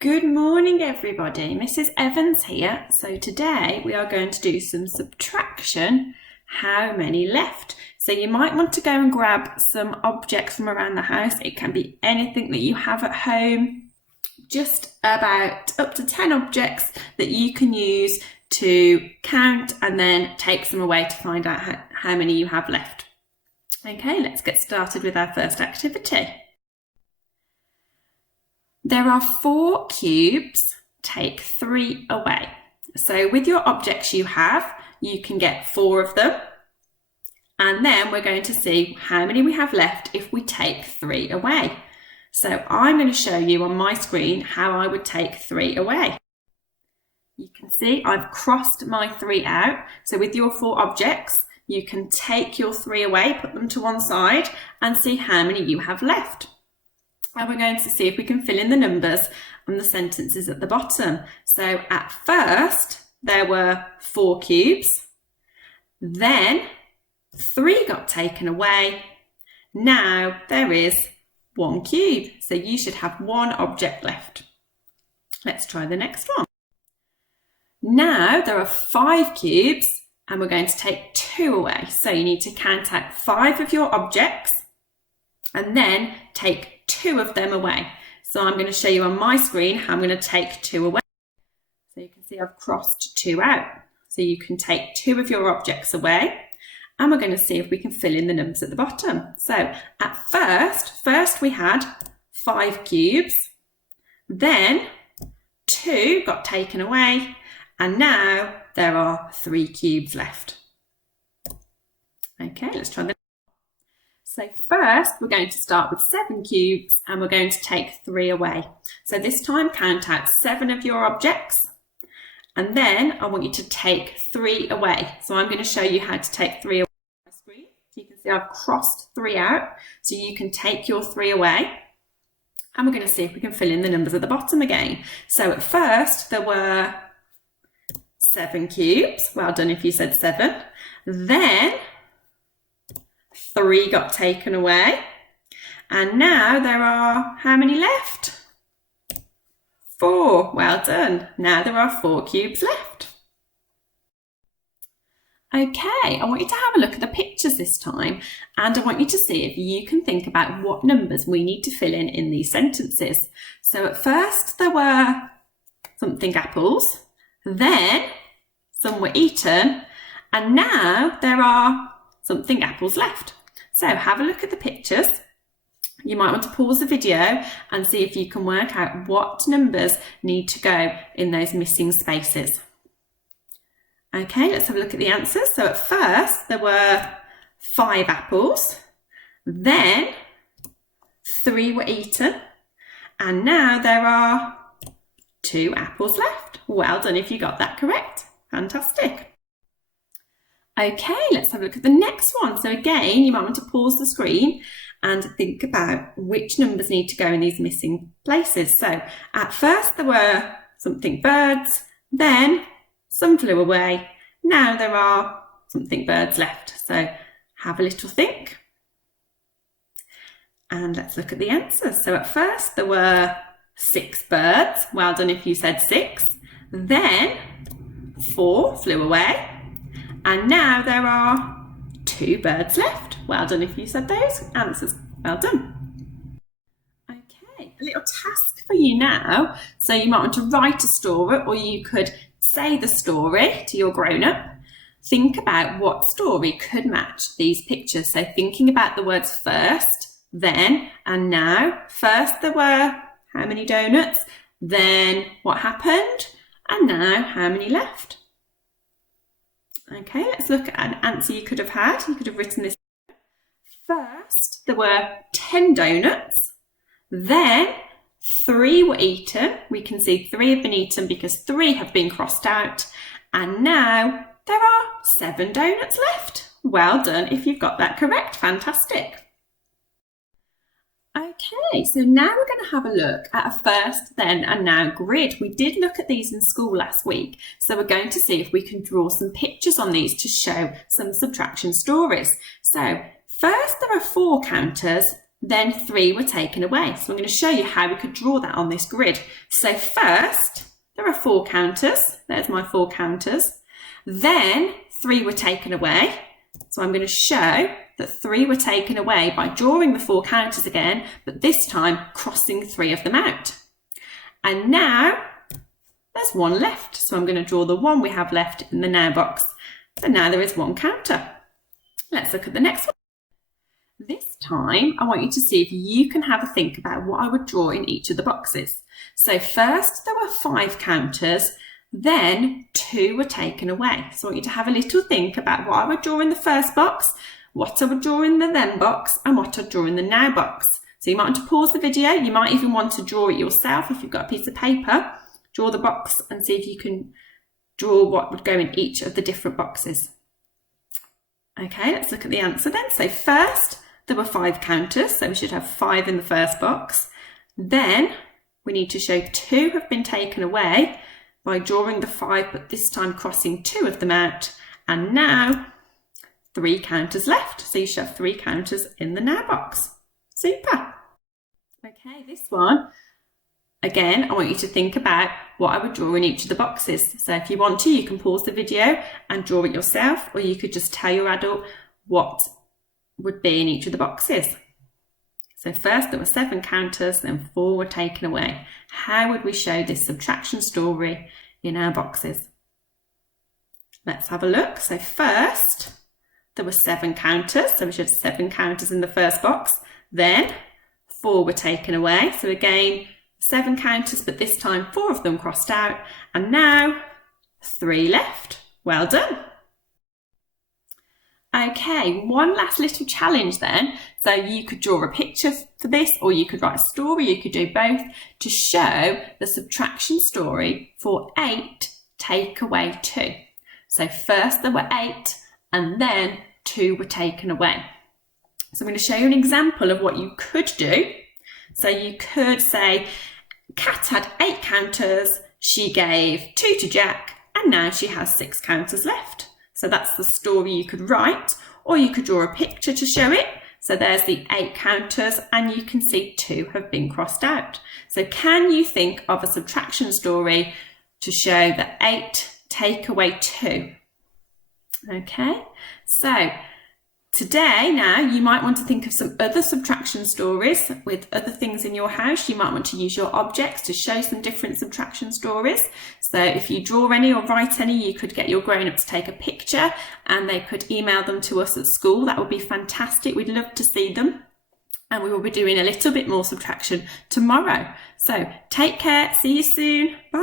Good morning everybody, Mrs. Evans here. So today we are going to do some subtraction, how many left. So you might want to go and grab some objects from around the house. It can be anything that you have at home, just about up to 10 objects that you can use to count and then take some away to find out how many you have left. Okay, let's get started with our first activity. There are 4 cubes, take 3 away. So with your objects you have, you can get 4 of them. And then we're going to see how many we have left if we take 3 away. So I'm going to show you on my screen how I would take 3 away. You can see I've crossed my 3 out. So with your 4 objects, you can take your 3 away, put them to one side and see how many you have left. And we're going to see if we can fill in the numbers and the sentences at the bottom. So at first, there were 4 cubes. Then 3 got taken away. Now there is 1 cube. So you should have 1 object left. Let's try the next one. Now there are 5 cubes and we're going to take 2 away. So you need to count out 5 of your objects and then take 2 of them away. So I'm going to show you on my screen how I'm going to take 2 away. So you can see I've crossed 2 out. So you can take 2 of your objects away and we're going to see if we can fill in the numbers at the bottom. So at first we had 5 cubes, then 2 got taken away and now there are 3 cubes left. Okay, let's try the So first, we're going to start with 7 cubes and we're going to take 3 away. So this time, count out 7 of your objects. And then I want you to take 3 away. So I'm going to show you how to take 3 away on my screen. You can see I've crossed 3 out. So you can take your 3 away. And we're going to see if we can fill in the numbers at the bottom again. So at first, there were 7 cubes. Well done if you said 7. Then 3 got taken away and now there are how many left? 4. Well done. Now there are 4 cubes left. Okay, I want you to have a look at the pictures this time and I want you to see if you can think about what numbers we need to fill in these sentences. So at first there were something apples, then some were eaten and now there are something apples left. So have a look at the pictures. You might want to pause the video and see if you can work out what numbers need to go in those missing spaces. Okay, let's have a look at the answers. So at first there were 5 apples, then 3 were eaten, and now there are 2 apples left. Well done if you got that correct. Fantastic. Okay, let's have a look at the next one. So again, you might want to pause the screen and think about which numbers need to go in these missing places. So at first there were something birds, then some flew away. Now there are something birds left. So have a little think. And let's look at the answers. So at first there were 6 birds. Well done if you said 6. Then 4 flew away. And now there are 2 birds left. Well done if you said those answers. Well done. Okay, a little task for you now. So you might want to write a story or you could say the story to your grown-up. Think about what story could match these pictures. So thinking about the words first, then, and now. First there were how many donuts? Then what happened? And now how many left? Okay, let's look at an answer you could have had. You could have written this. First, there were 10 donuts. Then 3 were eaten. We can see 3 have been eaten because 3 have been crossed out. And now there are 7 donuts left. Well done if you've got that correct. Fantastic. Okay, so now we're going to have a look at a first, then and now grid. We did look at these in school last week, so we're going to see if we can draw some pictures on these to show some subtraction stories. So first there are 4 counters, then 3 were taken away. So I'm going to show you how we could draw that on this grid. So first, there are 4 counters. There's my 4 counters. Then 3 were taken away. So I'm going to show that 3 were taken away by drawing the 4 counters again, but this time crossing 3 of them out. And now there's 1 left. So I'm going to draw the 1 we have left in the now box. So now there is 1 counter. Let's look at the next one. This time, I want you to see if you can have a think about what I would draw in each of the boxes. So first, there were 5 counters, then 2 were taken away. So I want you to have a little think about what I would draw in the first box, what I would draw in the then box, and what I'd draw in the now box. So you might want to pause the video. You might even want to draw it yourself if you've got a piece of paper. Draw the box and see if you can draw what would go in each of the different boxes. Okay, let's look at the answer then. So first, there were 5 counters, so we should have 5 in the first box. Then we need to show 2 have been taken away by drawing the 5, but this time crossing 2 of them out. And now 3 counters left, so you should have 3 counters in the now box. Super. Okay, this one, again, I want you to think about what I would draw in each of the boxes. So if you want to, you can pause the video and draw it yourself, or you could just tell your adult what would be in each of the boxes. So first there were 7 counters, then 4 were taken away. How would we show this subtraction story in our boxes? Let's have a look. So first there were 7 counters, so we should have 7 counters in the first box. Then 4 were taken away. So again, 7 counters, but this time 4 of them crossed out. And now 3 left. Well done. Okay, one last little challenge then. So you could draw a picture for this, or you could write a story, you could do both, to show the subtraction story for 8 take away 2. So first there were 8 and then 2 were taken away. So I'm going to show you an example of what you could do. So you could say, Kat had 8 counters, she gave 2 to Jack, and now she has 6 counters left. So that's the story you could write, or you could draw a picture to show it. So there's the 8 counters, and you can see 2 have been crossed out. So can you think of a subtraction story to show that 8 take away 2? Okay, so today now you might want to think of some other subtraction stories with other things in your house. You might want to use your objects to show some different subtraction stories. So if you draw any or write any, you could get your grown-up to take a picture and they could email them to us at school. That would be fantastic. We'd love to see them. And we will be doing a little bit more subtraction tomorrow. So take care. See you soon. Bye.